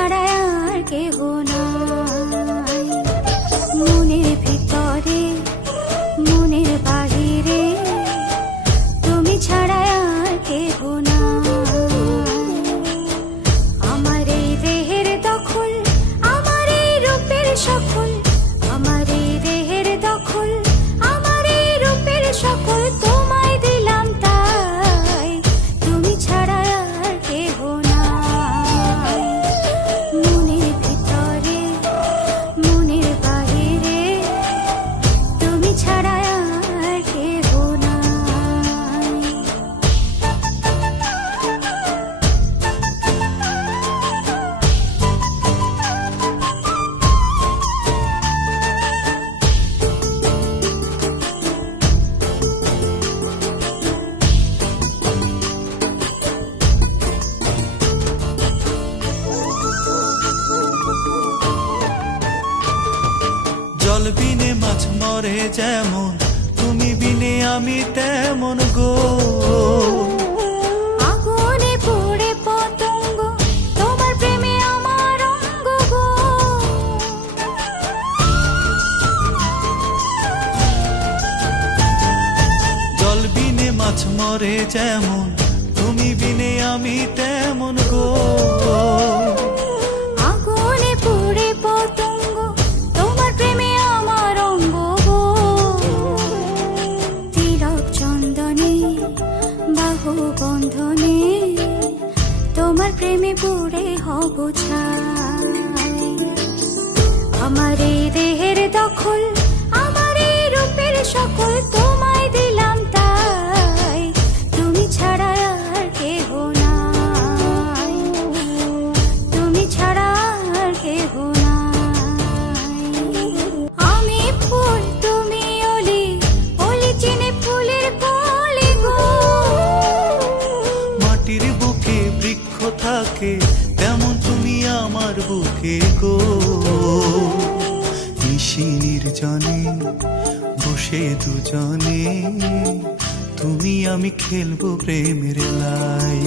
ছাড়া আর কেহ নাই। মনের ভিতরে মনের বাহিরে তুমি ছাড়া আর কেহ নাই। আমার এই দেহের দখল, আমার এই রূপের সকল, আমার এই দেহের দখল, আমার এই রূপের সকল তোমায় দিলাম তাই, তুমি ছাড়া আর কেহ নাই। মনের ভিতরে মনের বাহিরে তুমি ছাড়া আর কেহ নাই। জল বিনে মাছ মরে যেমন, তুমি বিনে আমি তেমন গো। আগুনে পুড়ে পতঙ্গ, তোমার প্রেমে আমার অঙ্গ গো। জল বিনে মাছ মরে যেমন, তুমি বিনে আমি তেমন গো। আগুনে পুড়ে পতঙ্গ, তোমার প্রেমে আমার অঙ্গ গো। তিলক চন্দনে বাহু বন্ধনে তোমার প্রেমে পুড়ে হব ছাই। আমার এই দেহের দখল, আমার এই রূপের সকল তোমায় দিলাম তাই, তুমি ছাড়া আর কেহ নাই, তুমি ছাড়া আর কেহ নাই। আমি ফুল তুমি অলি, অলি চিনে ফুলের কলি গো। মাটির বুকে বৃক্ষ থাকে তেমন তুমি আমার বুকে গো। নিশি নির্জনে বসে দুজনে তুমি আমি খেলবো প্রেমের লাই।